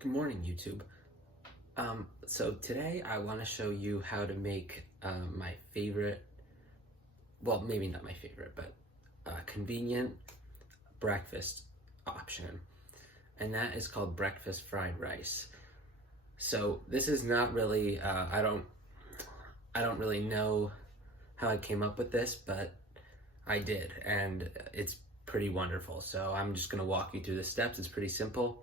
Good morning, YouTube. So today I want to show you how to make my favorite, well, maybe not my favorite, but convenient breakfast option. And that is called breakfast fried rice. So this is not really, I don't really know how I came up with this, but I did, and it's pretty wonderful. So I'm just gonna walk you through the steps. It's pretty simple.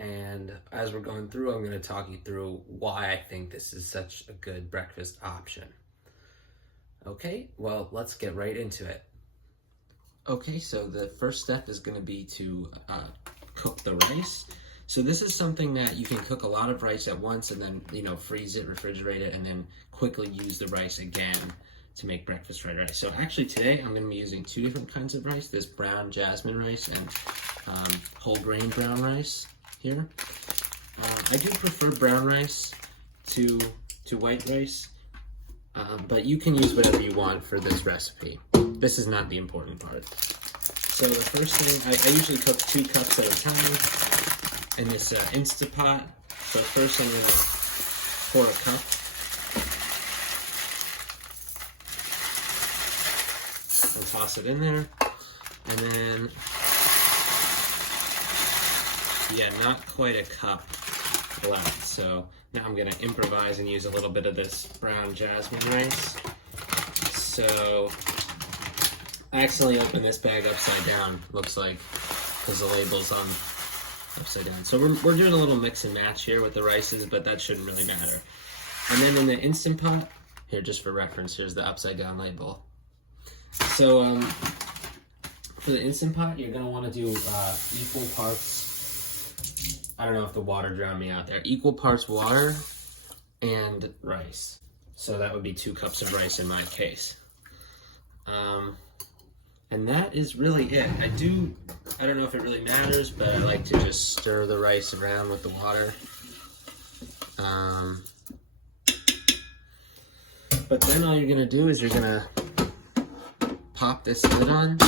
And as we're going through, I'm going to talk you through why I think this is such a good breakfast option. Okay, well, let's get right into it. Okay, so the first step is going to be to cook the rice. So this is something that you can cook a lot of rice at once and then, freeze it, refrigerate it, and then quickly use the rice again to make breakfast fried rice. So actually today I'm going to be using two different kinds of rice, this brown jasmine rice and whole grain brown rice here. I do prefer brown rice to white rice, but you can use whatever you want for this recipe. This is not the important part. So the first thing, I usually cook 2 cups at a time in this Instant Pot. So first I'm going to pour a cup. I'll toss it in there, and then not quite a cup left. So now I'm gonna improvise and use a little bit of this brown jasmine rice. So I accidentally opened this bag upside down, looks like, because the label's on upside down. So we're doing a little mix and match here with the rices, but that shouldn't really matter. And then in the Instant Pot, here just for reference, here's the upside down label. So for the Instant Pot, you're gonna wanna do equal parts, I don't know if the water drowned me out there, equal parts water and rice. So that would be 2 cups of rice in my case. And that is really it. I don't know if it really matters, but I like to just stir the rice around with the water. But then all you're gonna do is you're gonna pop this lid on.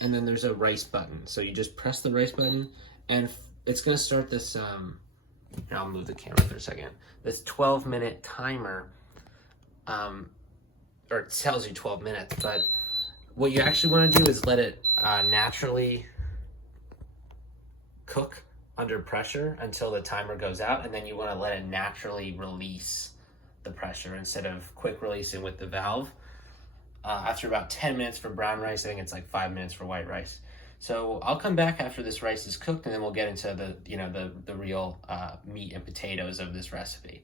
And then there's a rice button. So you just press the rice button and it's gonna start this, I'll move the camera for a second. This 12-minute timer, or it tells you 12 minutes, but what you actually wanna do is let it naturally cook under pressure until the timer goes out, and then you wanna let it naturally release the pressure instead of quick releasing with the valve. After about 10 minutes for brown rice, I think it's like 5 minutes for white rice. So I'll come back after this rice is cooked, and then we'll get into the real meat and potatoes of this recipe.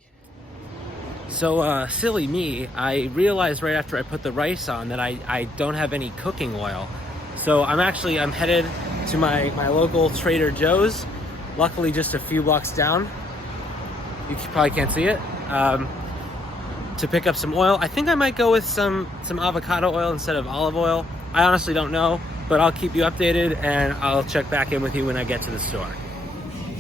So silly me, I realized right after I put the rice on that I don't have any cooking oil. So I'm headed to my local Trader Joe's, luckily just a few blocks down. You probably can't see it. To pick up some oil. I think I might go with some avocado oil instead of olive oil. I honestly don't know, but I'll keep you updated and I'll check back in with you when I get to the store.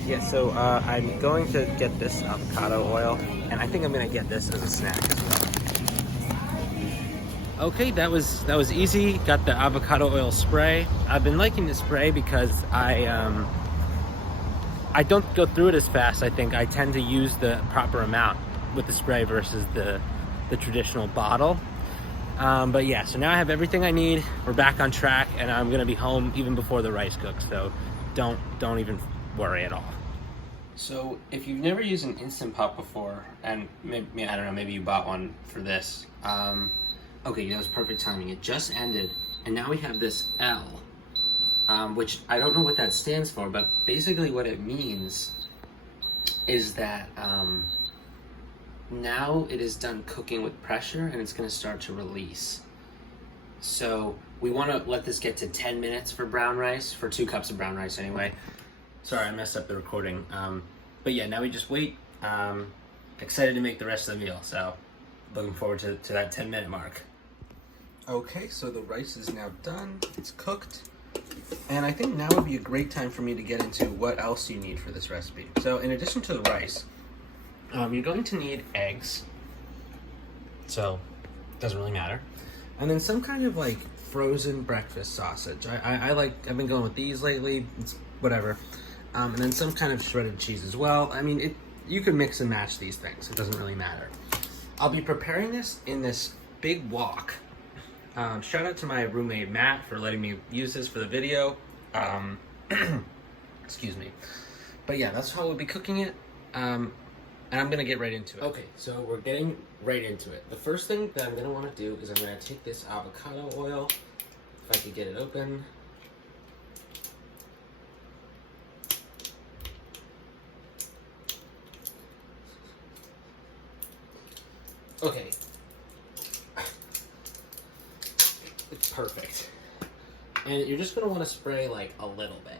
Yeah, so I'm going to get this avocado oil, and I think I'm gonna get this as a snack as well. Okay, that was easy. Got the avocado oil spray. I've been liking the spray because I don't go through it as fast. I think I tend to use the proper amount with the spray versus the traditional bottle. But yeah, so now I have everything I need. We're back on track, and I'm gonna be home even before the rice cooks, so don't even worry at all. So if you've never used an Instant Pot before, and maybe, I don't know, maybe you bought one for this, okay, that was perfect timing. It just ended, and now we have this L, which I don't know what that stands for, but basically what it means is that now it is done cooking with pressure, and it's going to start to release. So we want to let this get to 10 minutes for brown rice, for 2 cups of brown rice anyway. Sorry, I messed up the recording. But yeah, now we just wait. Excited to make the rest of the meal, so looking forward to that 10-minute mark. Okay, so the rice is now done. It's cooked. And I think now would be a great time for me to get into what else you need for this recipe. So in addition to the rice, you're going to need eggs. So, doesn't really matter. And then some kind of like frozen breakfast sausage. I've been going with these lately. It's whatever. And then some kind of shredded cheese as well. I mean, you can mix and match these things. It doesn't really matter. I'll be preparing this in this big wok. Shout out to my roommate Matt for letting me use this for the video. Excuse me. But yeah, that's how we'll be cooking it. And I'm gonna get right into it. Okay, so we're getting right into it. The first thing that I'm gonna wanna do is I'm gonna take this avocado oil, if I could get it open. Okay. It's perfect. And you're just gonna wanna spray like a little bit.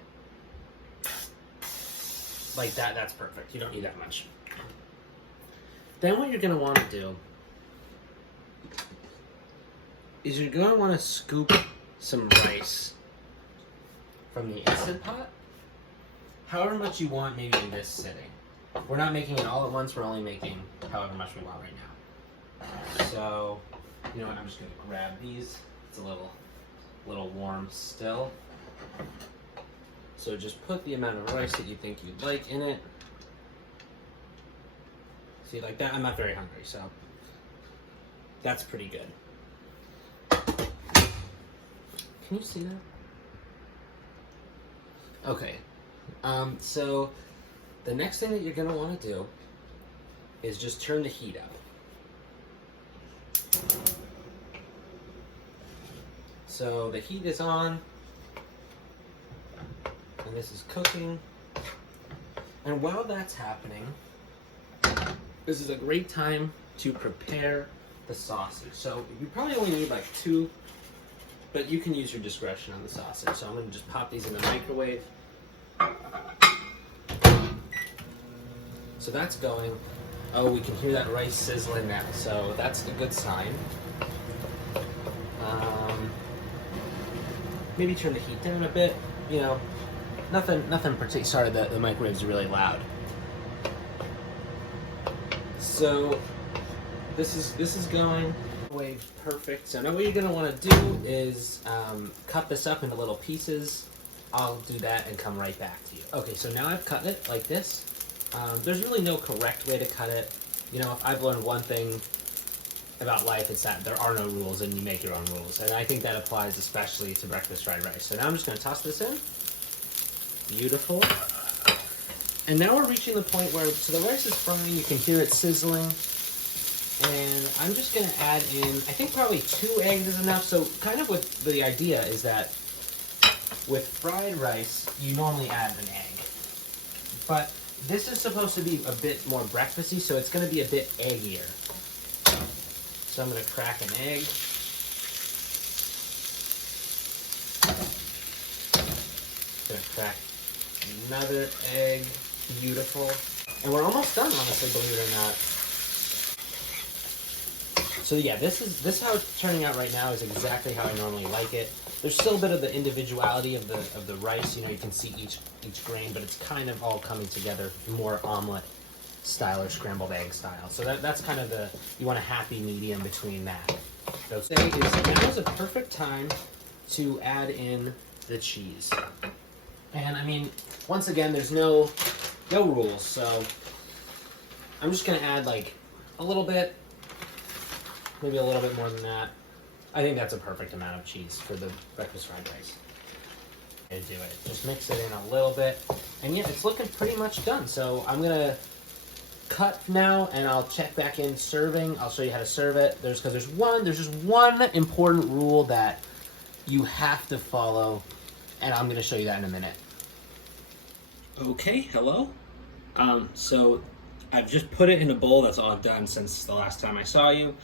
Like that, that's perfect. You don't need that much. Then what you're gonna want to do is you're gonna want to scoop some rice from the Instant Pot, however much you want, maybe in this sitting. We're not making it all at once, we're only making however much we want right now. So, you know what, I'm just gonna grab these. It's a little warm still. So just put the amount of rice that you think you'd like in it. See, like that, I'm not very hungry, so that's pretty good. Can you see that? Okay, so the next thing that you're gonna wanna do is just turn the heat up. So the heat is on, and this is cooking. And while that's happening, this is a great time to prepare the sausage. So you probably only need like 2, but you can use your discretion on the sausage. So I'm gonna just pop these in the microwave. So that's going. Oh, we can hear that rice sizzling now, so that's a good sign. Maybe turn the heat down a bit, you know, nothing particular. Sorry, the microwave's really loud. So this is going wave perfect. So now what you're gonna want to do is cut this up into little pieces. I'll do that and come right back to you. Okay, so now I've cut it like this. There's really no correct way to cut it. You know, if I've learned one thing about life, it's that there are no rules and you make your own rules. And I think that applies especially to breakfast fried rice. So now I'm just gonna toss this in. Beautiful. And now we're reaching the point where, so the rice is frying, you can hear it sizzling. And I'm just gonna add in, I think probably 2 eggs is enough. So kind of what the idea is that with fried rice, you normally add an egg. But this is supposed to be a bit more breakfasty, so it's gonna be a bit eggier. So I'm gonna crack an egg. Gonna crack another egg. Beautiful. And we're almost done, honestly, believe it or not. So yeah, this how it's turning out right now is exactly how I normally like it. There's still a bit of the individuality of the rice. You know, you can see each grain, but it's kind of all coming together more omelet style or scrambled egg style. So that's kind of you want a happy medium between that. So now is a perfect time to add in the cheese. And I mean, once again, there's no rules, so I'm just gonna add like a little bit, maybe a little bit more than that. I think that's a perfect amount of cheese for the breakfast fried rice. And do it. Just mix it in a little bit. And yeah, it's looking pretty much done. So I'm gonna cut now and I'll check back in serving. I'll show you how to serve it. There's just one important rule that you have to follow, and I'm gonna show you that in a minute. Okay, hello. So I've just put it in a bowl. That's all I've done since the last time I saw you.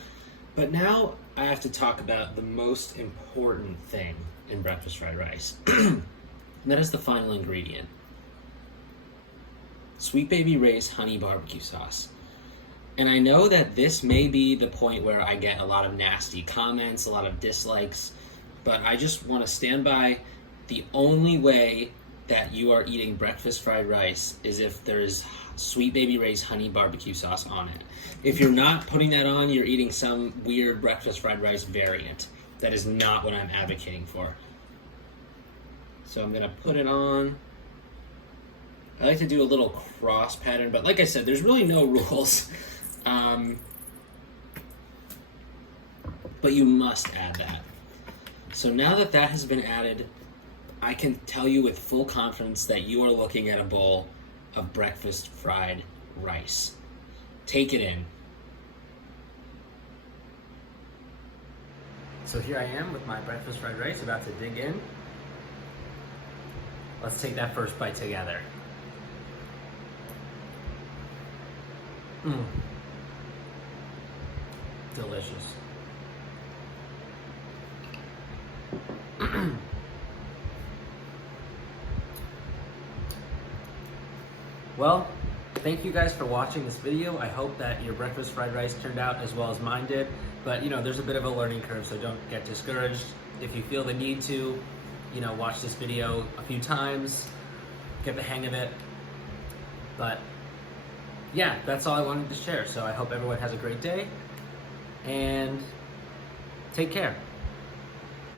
But now I have to talk about the most important thing in breakfast fried rice. And that is the final ingredient. Sweet Baby Ray's honey barbecue sauce. And I know that this may be the point where I get a lot of nasty comments, a lot of dislikes, but I just want to stand by the only way that you are eating breakfast fried rice is if there's Sweet Baby Ray's honey barbecue sauce on it. If you're not putting that on, you're eating some weird breakfast fried rice variant. That is not what I'm advocating for. So I'm gonna put it on. I like to do a little cross pattern, but like I said, there's really no rules. But you must add that. So now that that has been added, I can tell you with full confidence that you are looking at a bowl of breakfast fried rice. Take it in. So here I am with my breakfast fried rice, about to dig in. Let's take that first bite together. Delicious. Well, thank you guys for watching this video. I hope that your breakfast fried rice turned out as well as mine did. But there's a bit of a learning curve, so don't get discouraged. If you feel the need to, watch this video a few times, get the hang of it. But yeah, that's all I wanted to share. So I hope everyone has a great day and take care.